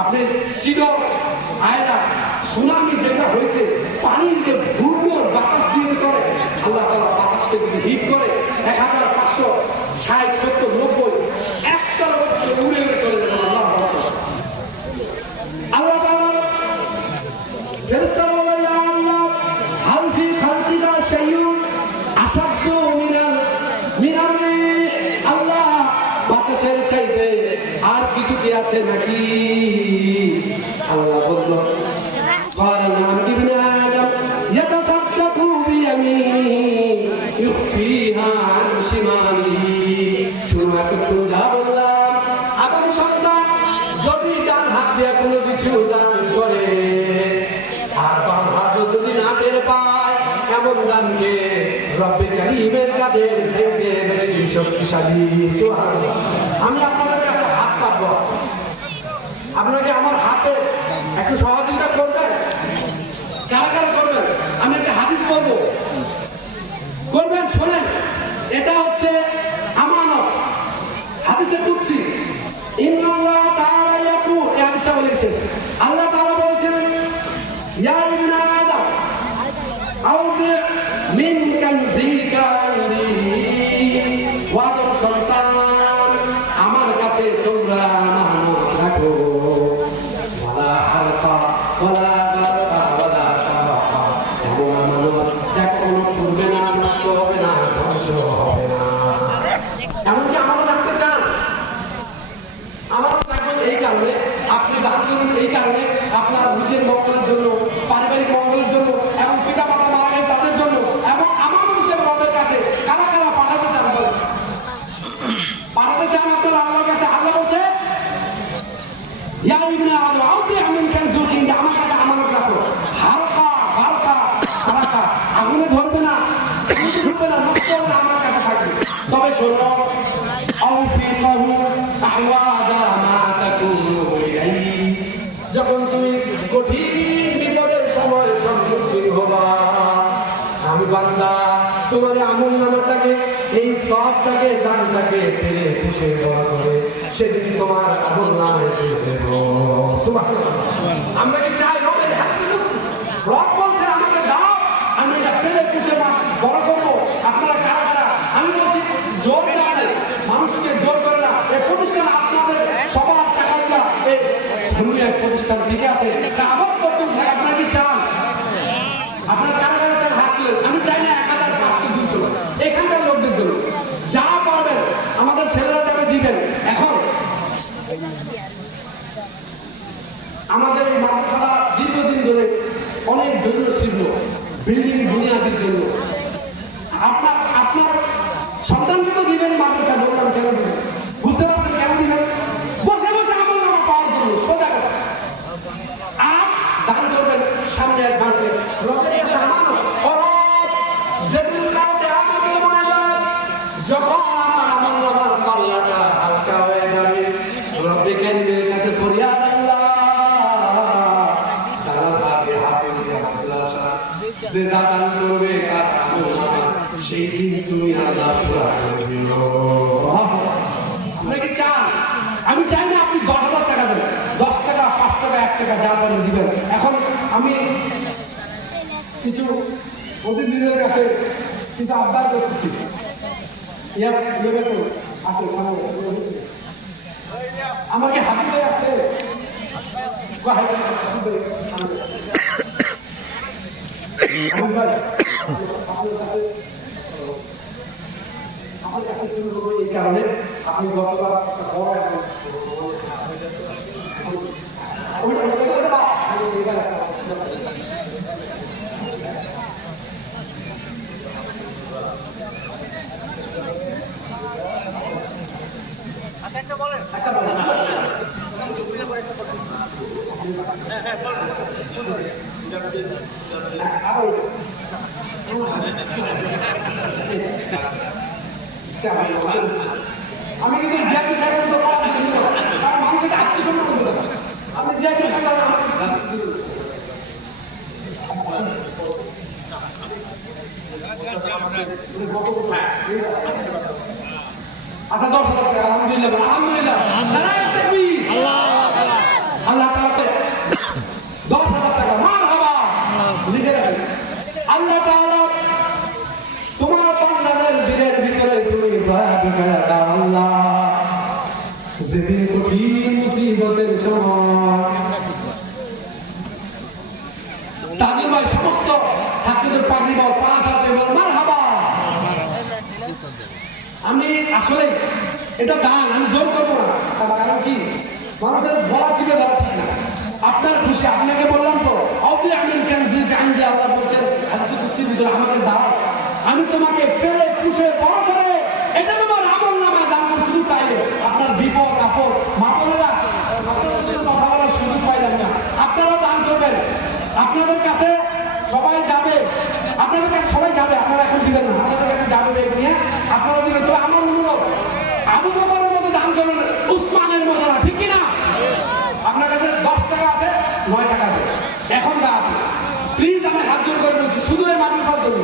আপনি cedar Ayra tsunami যেটা হয়েছে পানির যে ঘূর্ণর বাতাস দিয়ে করে আল্লাহ তাআলা বাতাসকে যদি হিট করে 1560 70 90 একটার মধ্যে উড়ে উড়ে চলে যাবে। আল্লাহ তাআলা ফেরেশতারা বলে ইয়া আল্লাহ হাল ফি খালকিকা শাইউন আশাদ্দু মিনাল আল্লাহ বাতাসের চাইতে আর কিছু কি আছে নাকি? আল্লাহ বলল قال نعم ابن آدم يتصدق بيمينه يخفيها عن شماله শুনো একটু যা বললাম আদম সন্তান যদি ডান হাত দিয়ে কোনো কিছু দান করে আর বাম হাত যদি না টের পায় এমন দানকে রব্বে কারীমের কাছে থেকে বেশি শক্তিশালী। সুবহানাল্লাহ। আমি আপনাদের কাছে হাত পাতবো, আপনাকে আমার হাতে একটু সহযোগিতা করবেন? কারা কারা করবেন? আমি একটা হাদিস বলবো, করবেন? শোনেন, এটা হচ্ছে আমানত, হাদিসে কুদসি। ইন্নাল্লাহ তাআলা ইয়াকুল, এই হাদিসটা বলে শেষ। আল্লাহ তাআলা বলছেন ইয়া ইবনে আদম আউদি মিন কানজিকা ওয়া আদম সন্তান আমার কাছে তোমরা আমানত রাখো, ওয়ালা হালকা ওয়ালা বারকা ওয়ালা শারাকা, এমন আমানত যা কোনো পূর্বে না, নষ্ট হবে না, ধ্বংস হবে না। এমনকি আমানত রাখতে চান, আমানত রাখবেন এই কারণে, আপনি দান করুন এই কারণে আপনার নিজের মঙ্গলের জন্য, পারিবারিক মঙ্গলের জন্য, এবং পিতা মাতা মারা গেছে তাদের জন্য, এবং আমানত হিসেবে রবের কাছে কারা কারা পাঠাতে চান? বলেন, পাঠাতে চান আপনারা আল্লাহর কাছে? আল্লাহ বলছে ইয়া ইবনে আদম আউতি মিন কানজিকা, আমার কাছে আমানত রাখো, হালকা বারকা শারাকা, আগুনে ধরবে না, ধরবে না, নষ্ট হবে না, আমার কাছে থাকবে। তবে শোনো আউফিকাহু আহওয়াদা মা তাকুনু ইলাইহি, যখন তুমি কঠিন বিপদের সময় সম্মুখীন হবা, আমি বান্দা তোমার আমল নামাটাকে, এই সবটাকে, দানটাকে ফেলে পুষে দেওয়া করে সেদিন তোমার আমল নামায় তুলে দেব। সুবহানাল্লাহ। আমরা কি চাই রবের হাসি করছি? রব বলছেন আমাকে দাও, আমি এটা ফেলে পুষে বড় করবো। আপনারা কারা কারা? আমি বলছি জোর দেওয়া, মানুষকে জোর করে না। এই প্রতিষ্ঠান আপনাদের সবার টাকা দিয়া এই দুনিয়ার প্রতিষ্ঠান ঠিক আছে, তা আবার প্রথম থাকে। আপনারা কি চান? আপনারা কারা কারা চান? হাত তুলেন। আমি চাই না 1000 500 200, এখানকার লোকদের জন্য যা পারবেন আমাদের ছেলেরা যাবে দিবেন। এখন আমাদের এই মাদ্রাসাটা দীর্ঘদিন ধরে অনেক জন্য ছিল বিল্ডিং বুনিয়াদের জন্য। আপনার সন্তানকে তো দিবেন মাদ্রাসা, বললাম কেন দিবেন? বুঝতে পারছেন কেন দিবেন? বসে বসে আমল নামা পাওয়ার জন্য, সোজা কথা। আর দান করবেন সামনে এক ভাঙবে রবের কাছে আমানত। যেদিন কালকে আমাদের ময়দান, যখন আমার আমল নামার পাল্লাটা হালকা হয়ে যাবে, রব্বে কারীমের কাছে ফরিয়াদ আল্লাহ তাআলা ভাবে হাফেজ আব্দুল্লাহ সাহেব যে যা দান করবে তার আমল নামা সেই দিন তুমি আল্লাহ পুরা করে দিও। আপনি কি চান? আমি চাই না আপনি 10,000 টাকা দেবেন, 10 টাকা 5 টাকা 1 টাকা যা পারেন দিবেন। এখন আমি কিছু অতিথিদের কাছে কিছু আবদার করতেছি। আমাকে হাবিব ভাই আছে, আমার কাছে শুরু করবো এই কারণে, আপনি গতবার একটা বড় একটা বলেন, একটা বলেন। আমি কিন্তু জাতি সাহেব মানুষকে আত্মসম্মান করতে পারি। আপনি জাতি আচ্ছা 10,000 টাকা, আলহামদুলিল্লাহ, আলহামদুলিল্লাহ, নারায়ে তাকবীর, আল্লাহ তাআলা 10,000 টাকা, মারহাবা, লিখে রাখেন। আল্লাহ তাআলা তোমার বান্দাদের দিনের ভিতরে তুমি দয়া করে দাও আল্লাহ, যেদিন কঠিন মুসিবতের সময়। তাজিল ভাই সমস্ত ছাত্রদের পাগড়ি বাও 5 হাতে বল মারহাবা। আমি আসলে এটা দান, আমি জোর করবো না, তার কারণ কি মানুষের বলা চিপে ধরা ঠিক না। আপনার খুশি, আপনাকে বললাম তো অবদি আমিন কানজির কান্দে আল্লাহ বলছেন হাদিসে কুদসির ভিতরে আমাকে দাও, আমি তোমাকে পেলে খুশে বড় করে এটা তোমার আমল নামায় দান করে। শুধু তাই আপনার বিপদ আপদ মাপনেরা কথা বলার সুযোগ পাইলাম না, আপনারাও দান করবেন। আপনাদের কাছে সবাই যাবে, আপনাদের কাছে সবাই যাবে, আপনারা এখন দিবেন না, আপনাদের কাছে যাবে ব্যাগ নিয়ে, আপনারা দিবেন। তবে আমার অনুরোধ আবু বকরের মতো দান করবেন, উসমানের মতো না, ঠিক কিনা? আপনার কাছে 10 টাকা আছে, 9 টাকা দেন এখন যা আছে। প্লিজ আমি হাত জোর করে বলছি, শুধু এই মাদ্রাসার জন্য